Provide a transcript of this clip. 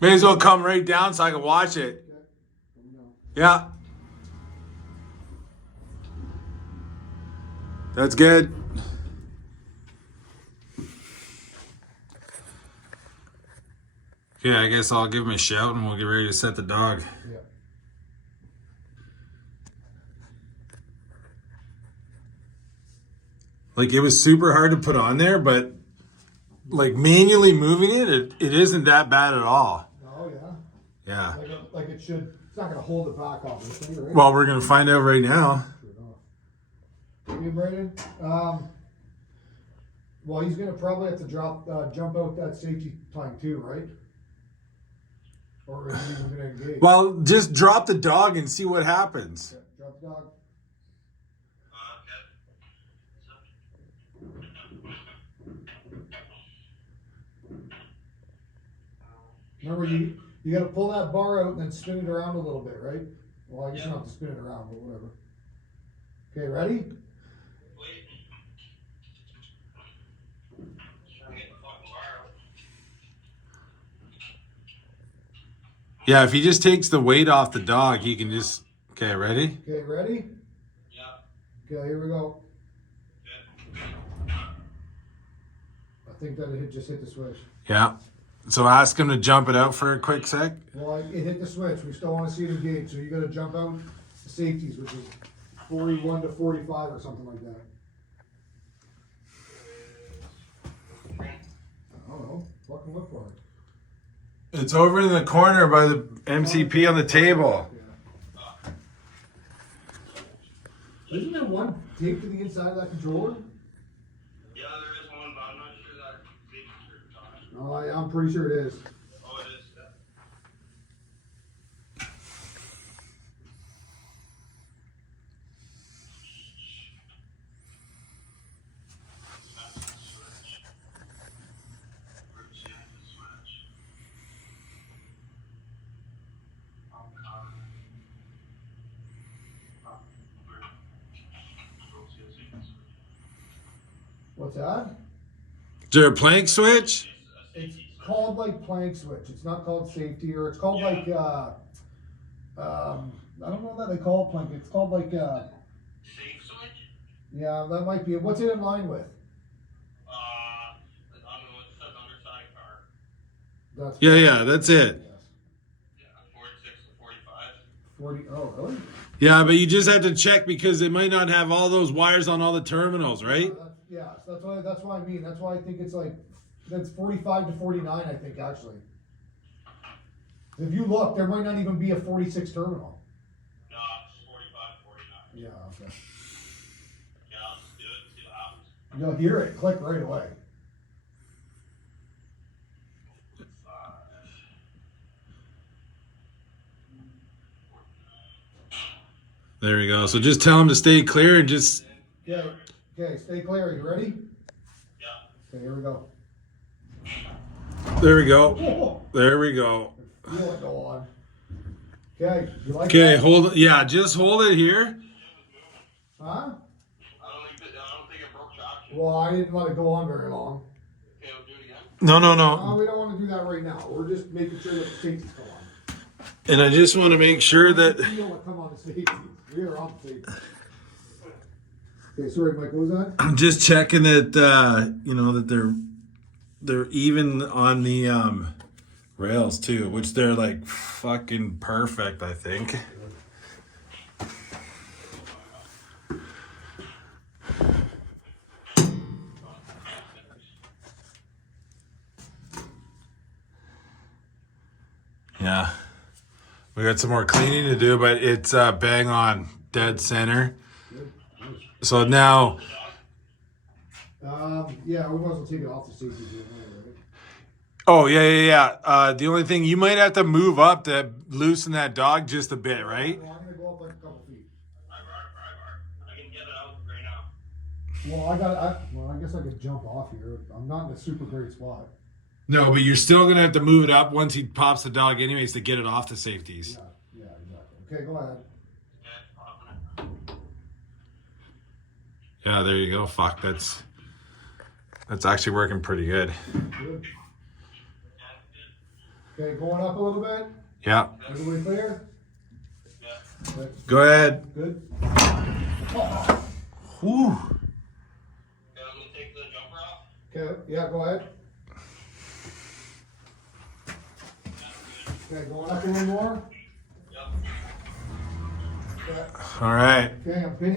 May as well come right down so I can watch it. Yeah. That's good. Yeah, I guess I'll give him a shout and we'll get ready to set the dog. Yeah. Like, it was super hard to put on there, but like manually moving it isn't that bad at all. Oh, yeah. Yeah. Like it should. It's not going to hold it back, obviously, right? Well, we're going to find out right now. You, Brayden? Well, he's going to probably have to jump out that safety plank too, right? Or is he even going to engage? Well, just drop the dog and see what happens. Okay, drop the dog. Remember, you got to pull that bar out and then spin it around a little bit, right? Well, I guess you don't have to spin it around, but whatever. Okay, ready? Yeah, if he just takes the weight off the dog, he can just... Okay, ready? Okay, ready? Yeah. Okay, here we go. Good. I think that it just hit the switch. Yeah. So ask him to jump it out for a quick sec. Well, it hit the switch. We still want to see it engage, so you got to jump out the safeties, which is 41 to 45 or something like that. I don't know. Fucking look for it. It's over in the corner by the MCP on the table. Yeah. Isn't there one taped to the inside of that controller? Yeah, there is one, but I'm not sure that big shirt on it. No, I'm pretty sure it is. Oh, it is. That's the switch. Where's the switch? I'm caught. What's that? Is there a plank switch? It's called like plank switch. It's not called safety, or it's called like I don't know that they call it plank. It's called like Safe switch? yeah, that might be it. What's it in line with? I don't know, it says underside car. That's Yeah, that's it. Yes. Yeah, 46 to 45. 40. Oh, really? Yeah, but you just have to check because it might not have all those wires on all the terminals, right? Yeah, so that's why I mean. That's why I think it's like that's 45 to 49. I think actually. If you look, there might not even be a 46 terminal. No, it's 45, 49. Yeah. Okay. Yeah, I'll just do it and see what happens. You'll hear it click right away. There we go. So just tell him to stay clear and just... Okay. Okay. Stay clear. You ready? Yeah. Okay. Here we go. There we go. Oh, There we go. feel it go on. Okay. You like Okay, that? hold it. Yeah, just hold it here. Huh? I don't think it broke traction. Well, I didn't let it go on very long. Okay, we'll do it again. No. We don't want to do that right now. We're just making sure that the safety's go on. And I just want to make sure that... Feel it come on the safety. We are on the safety. Okay, sorry, Mike. What was that? I'm just checking that, that they're even on the rails too, which they're like fucking perfect, I think. Yeah. We got some more cleaning to do, but it's bang on, dead center. So now... Yeah, we might as well take it off the safety. Right? Oh, yeah. The only thing, you might have to move up to loosen that dog just a bit, right? Well, I'm going to go up like a couple feet. I can get it out right now. Well, I guess I could jump off here. I'm not in a super great spot. No, but you're still going to have to move it up once he pops the dog anyways to get it off the safeties. Yeah, exactly. Okay, go ahead. Yeah, there you go. Fuck, that's actually working pretty good. Good. Okay, going up a little bit. Yeah. Everybody clear? Yeah. Okay, Go ahead. good. Whew. Okay, I'm gonna take the jumper off. Okay, yeah, go ahead. That's good. Okay, going up a little more. Yep. Okay, All right. okay, I'm pinning.